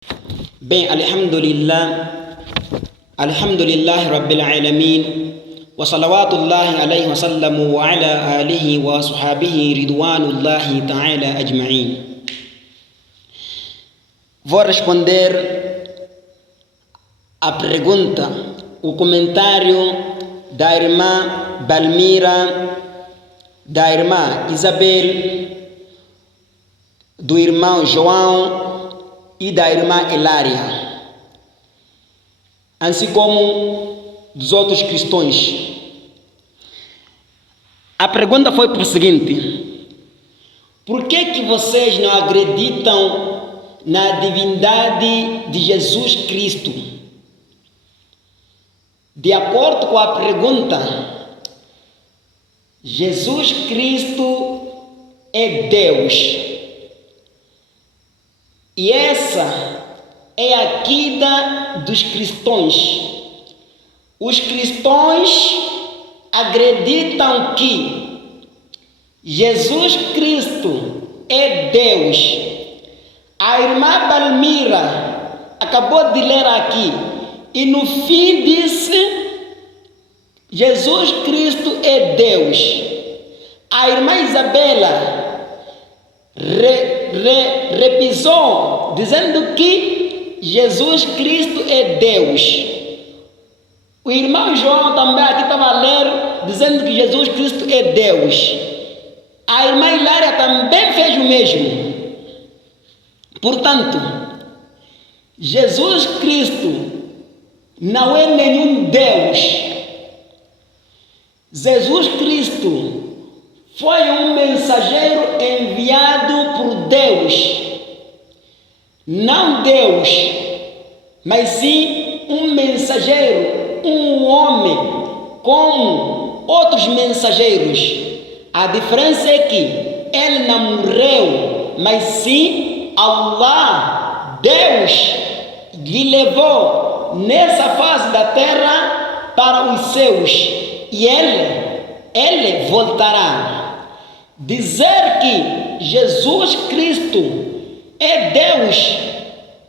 Bem, alhamdulillah Rabbil Alamin, wa salawatullahi alayhi wa sallamu wa ala alihi wa sahabihi ridwanullahi ta'ala ajma'in. Vou responder a pergunta, o comentário da irmã Balmira, da irmã Isabel, do irmão João e da irmã Hilária, assim como dos outros cristãos. A pergunta foi por seguinte: por que vocês não acreditam na divindade de Jesus Cristo? De acordo com a pergunta, Jesus Cristo é Deus. E essa é a quida dos cristãos. Os cristãos acreditam que Jesus Cristo é Deus. A irmã Balmira acabou de ler aqui e no fim disse: Jesus Cristo é Deus. A irmã Isabela repisou dizendo que Jesus Cristo é Deus. O irmão João também aqui estava a ler dizendo que Jesus Cristo é Deus. A irmã Hilária também fez o mesmo. Portanto, Jesus Cristo não é nenhum Deus. Jesus Cristo foi um mensageiro enviado por Deus. Não Deus, mas sim um mensageiro, um homem, como outros mensageiros. A diferença é que ele não morreu, mas sim Allah, Deus, lhe levou nessa fase da terra para os céus e ele voltará. Dizer que Jesus Cristo é Deus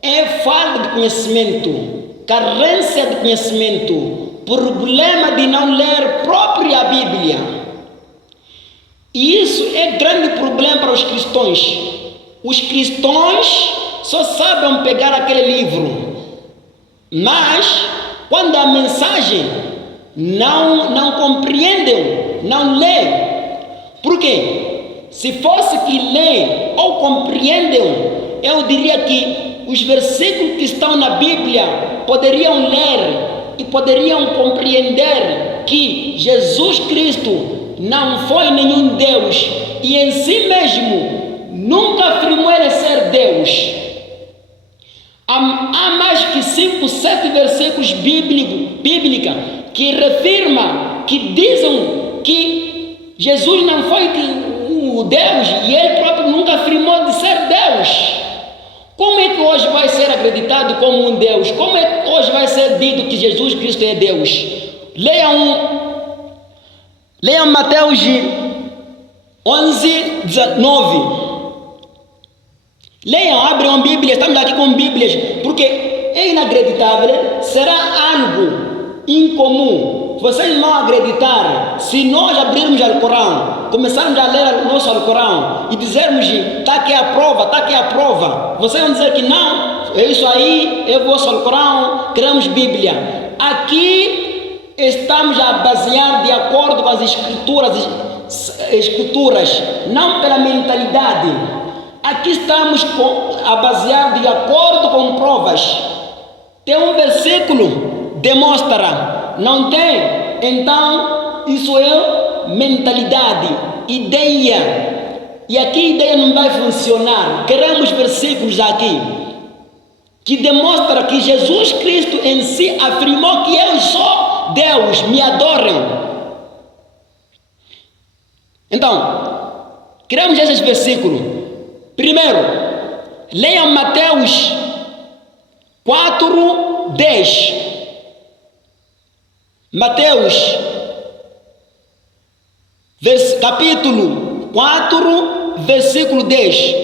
é falta de conhecimento, carência de conhecimento, problema de não ler própria Bíblia. E isso é grande problema para os cristãos. Os cristãos só sabem pegar aquele livro, mas quando a mensagem não compreendem, não lê. Por quê? Se fosse que lê ou compreendem, eu diria que os versículos que estão na Bíblia poderiam ler e poderiam compreender que Jesus Cristo não foi nenhum Deus e em si mesmo nunca afirmou ele ser Deus. Há mais que 5, 7 versículos bíblicos que reafirmam, que dizem que Jesus não foi o Deus e ele próprio nunca afirmou de ser Deus. Como é que hoje vai ser acreditado como um Deus? Como é que hoje vai ser dito que Jesus Cristo é Deus? Leiam Mateus 11, 19. Leiam, abram Bíblia, estamos aqui com Bíblias, porque é inacreditável, será algo incomum. Vocês não acreditar, se nós abrirmos o Alcorão, começarmos a ler o nosso Alcorão e dizermos, está aqui a prova, está aqui a prova, vocês vão dizer que não, é isso aí, é o vosso Alcorão, queremos Bíblia. Aqui estamos a basear de acordo com as escrituras, não pela mentalidade. Aqui estamos a basear de acordo com provas. Tem um versículo, demonstra. Não tem? Então, isso é mentalidade, ideia. E aqui ideia não vai funcionar. Queremos versículos aqui que demonstram que Jesus Cristo em si afirmou que eu sou Deus, me adorem. Então, queremos esses versículos. Primeiro, leiam Mateus 4, 10. Mateus, capítulo 4, versículo 10.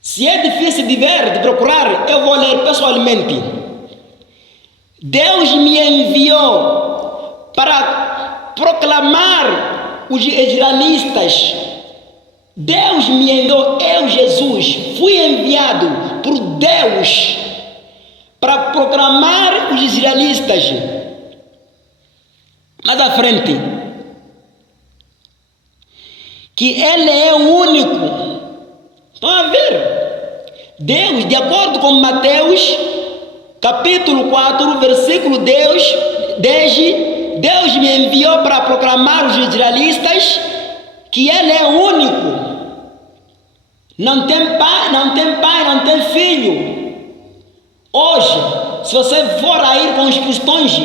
Se é difícil de ver, de procurar, eu vou ler pessoalmente. Deus me enviou para proclamar os israelitas. Deus me enviou, eu, Jesus, fui enviado por Deus para proclamar os israelitas. Mais à frente, que Ele é o único. Estão a ver? Deus, de acordo com Mateus, capítulo 4, versículo 10, Deus me enviou para proclamar os israelitas que Ele é o único. Não tem pai, não tem filho. Hoje, se você for aí com os cristãos,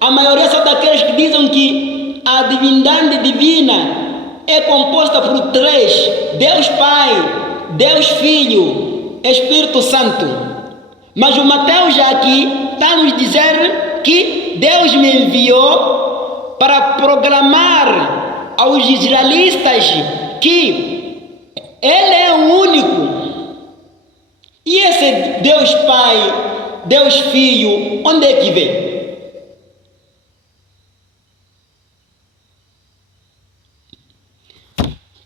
a maioria são daqueles que dizem que a divindade divina é composta por três: Deus Pai, Deus Filho, Espírito Santo. Mas o Mateus aqui está nos dizer que Deus me enviou para proclamar aos israelitas que Ele é o único. E esse Deus Pai, Deus Filho, onde é que vem?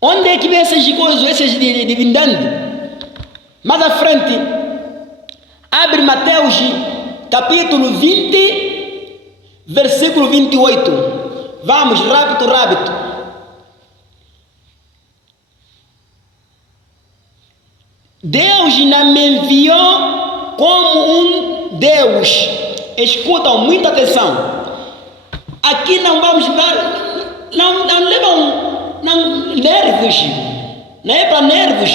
Onde é que vem essas coisas, essas divindades? Mais à frente, abre Mateus capítulo 20, versículo 28. Vamos, rápido. Deus não me enviou como um Deus. Escutam, muita atenção. Aqui não vamos dar, não levam nervos, não é para nervos.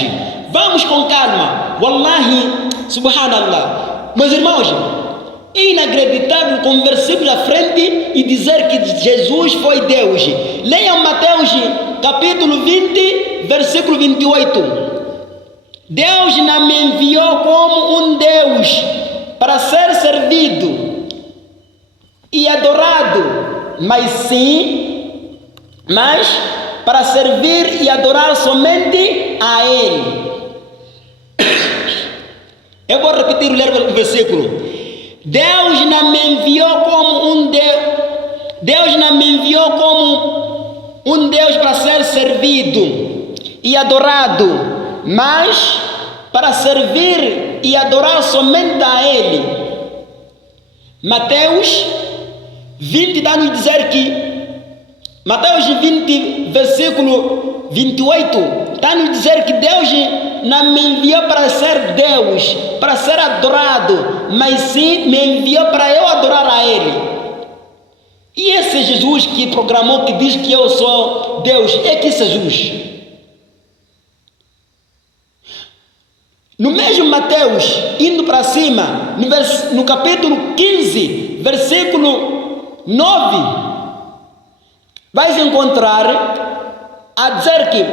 Vamos com calma. Wallahi, subhanallah. Meus irmãos, é inacreditável com versículos à frente e dizer que Jesus foi Deus. Leiam Mateus capítulo 20, versículo 28. Deus não me enviou como um Deus para ser servido e adorado, mas para servir e adorar somente a Ele. Eu vou repetir o versículo. Deus não me enviou como um Deus. Deus não me enviou como um Deus para ser servido e adorado, mas para servir e adorar somente a Ele. Mateus 20 dá nos dizer que Mateus 20, versículo 28, está nos dizer que Deus não me enviou para ser Deus, para ser adorado, mas sim me enviou para eu adorar a Ele. E esse Jesus que proclamou, que diz que eu sou Deus, é que Jesus. No mesmo Mateus, indo para cima, no capítulo 15, versículo 9, vais encontrar a dizer que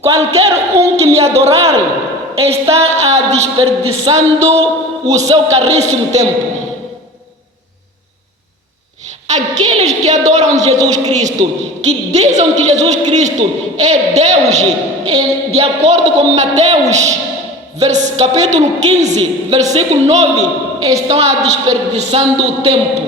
qualquer um que me adorar está desperdiçando o seu caríssimo tempo. Aqueles que adoram Jesus Cristo, que dizem que Jesus Cristo é Deus, de acordo com Mateus, capítulo 15, versículo 9, estão desperdiçando o tempo.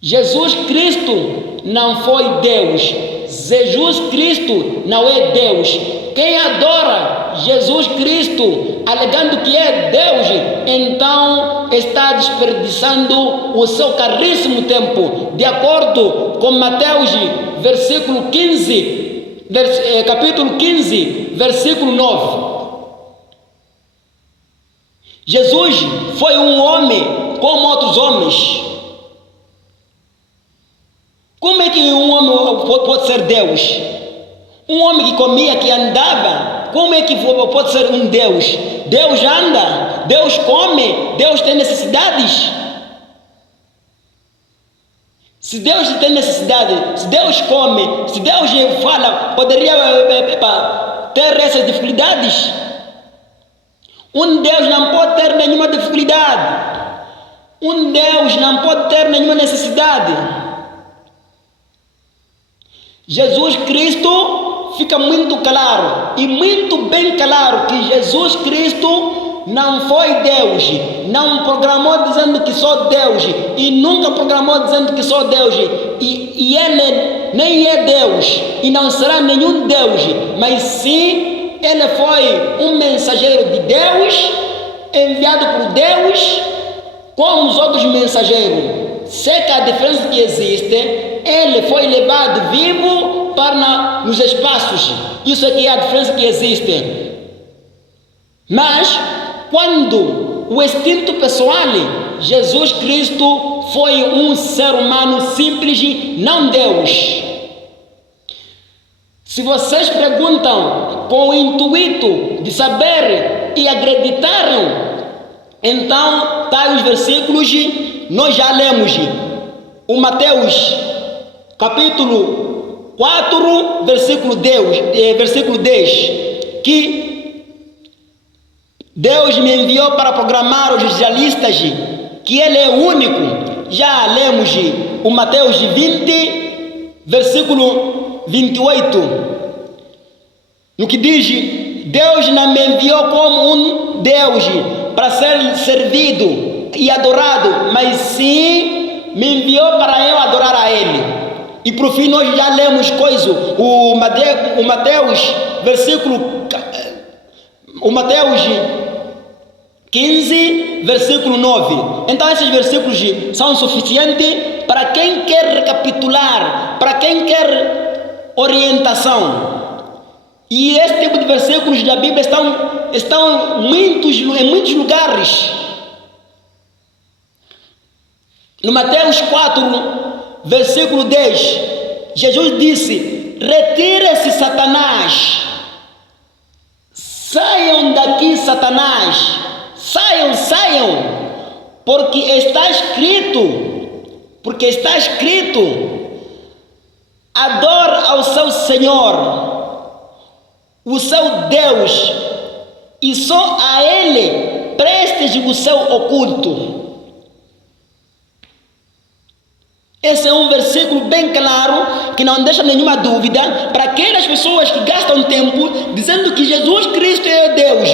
Jesus Cristo não foi Deus. Jesus Cristo não é Deus. Quem adora Jesus Cristo, alegando que é Deus, então está desperdiçando o seu caríssimo tempo. De acordo com Mateus, versículo 15, capítulo 15, versículo 9. Jesus foi um homem como outros homens. Como é que um homem pode ser Deus? Um homem que comia, que andava, como é que pode ser um Deus? Deus anda, Deus come, Deus tem necessidades. Se Deus tem necessidade, se Deus come, se Deus fala, poderia ter essas dificuldades? Um Deus não pode ter nenhuma dificuldade. Um Deus não pode ter nenhuma necessidade. Jesus Cristo fica muito claro, e muito bem claro, que Jesus Cristo não foi Deus, não programou dizendo que sou Deus, e nunca programou dizendo que sou Deus, e Ele nem é Deus, e não será nenhum Deus, mas sim, Ele foi um mensageiro de Deus, enviado por Deus, como os outros mensageiros. Sei que a diferença que existe, Ele foi levado vivo para nos espaços, isso é que é a diferença que existe. Mas, quando o instinto pessoal, Jesus Cristo foi um ser humano simples, não Deus. Se vocês perguntam com o intuito de saber e acreditaram, então tá os versículos, nós já lemos o Mateus capítulo 4, versículo 10, que Deus me enviou para proclamar aos israelitas que Ele é o único. Já lemos o Mateus 20, versículo 28, no que diz: Deus não me enviou como um Deus para ser servido e adorado, mas sim me enviou para eu adorar a Ele. E por fim nós já lemos o Mateus, o Mateus 15, versículo 9. Então esses versículos são suficientes para quem quer recapitular, para quem quer orientação. E esse tipo de versículos da Bíblia estão em muitos lugares. No Mateus 4, versículo 10, Jesus disse: retire-se, Satanás. Saiam daqui, Satanás. Saiam, porque está escrito, adore ao seu Senhor, o seu Deus, e só a Ele prestes o seu oculto. Esse é um versículo bem claro, que não deixa nenhuma dúvida para aquelas pessoas que gastam tempo dizendo que Jesus Cristo é Deus.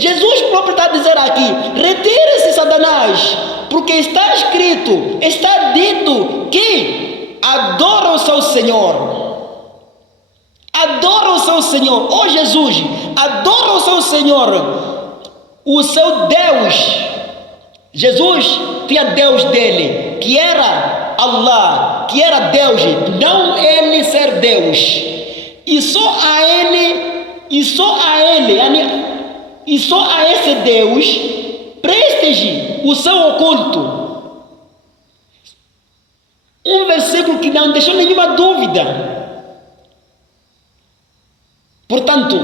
Jesus próprio está a dizer aqui: retire-se, Satanás, porque está escrito, está dito que adora o seu Senhor. Adora o seu Senhor. Oh Jesus, adora o seu Senhor, o seu Deus. Jesus tinha Deus dele, que era Allah, que era Deus, não ele ser Deus. E só a esse Deus preste o seu oculto. Um versículo que não deixou nenhuma dúvida. Portanto,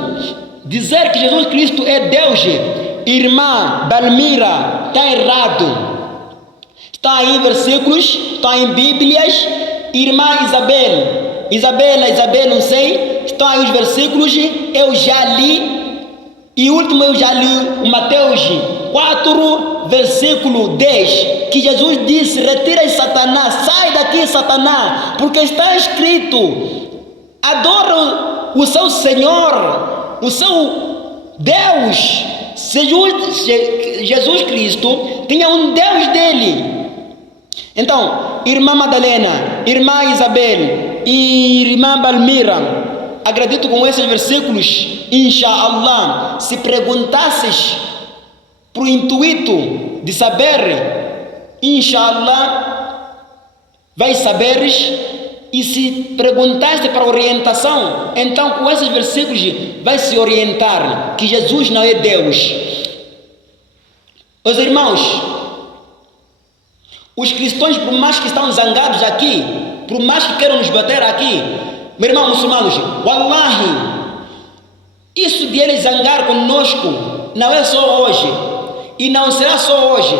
dizer que Jesus Cristo é Deus, irmã Balmira, está errado. Está aí versículos, está em Bíblias. Irmã Isabela, não sei, estão aí os versículos, eu já li. E último eu já li o Mateus 4, versículo 10, que Jesus disse: retira Satanás, sai daqui, Satanás, porque está escrito, adora o seu Senhor, o seu Deus. Jesus Cristo tinha um Deus dele. Então, irmã Madalena, irmã Isabel e irmã Balmira, acredito com esses versículos, inshallah, se perguntasses para o intuito de saber, inshallah, vai saberes. E se perguntaste para orientação, então com esses versículos vai se orientar que Jesus não é Deus. Os irmãos, os cristãos, por mais que estão zangados aqui, por mais que queiram nos bater aqui, meus irmãos muçulmanos, wallahi, isso de eles zangar conosco não é só hoje, e não será só hoje.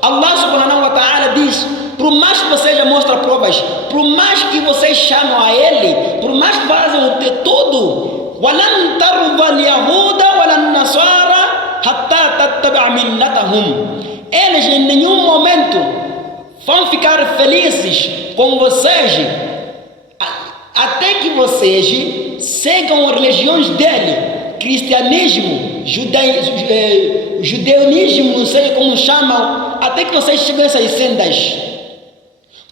Allah subhanahu wa ta'ala diz: por mais que vocês já mostram provas, por mais que vocês chamam a Ele, por mais que fazem de tudo, وَلَنْ تَرْضَ الْيَهُودَ وَلَا النَّصَارَى حَتَّى تَتَّبِعَ مِلَّتَهُمْ. Eles em nenhum momento vão ficar felizes com vocês até até que vocês sigam as religiões dele, cristianismo, judaísmo, não sei como chamam, até que vocês cheguem a essas sendas.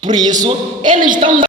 Por isso, eles estão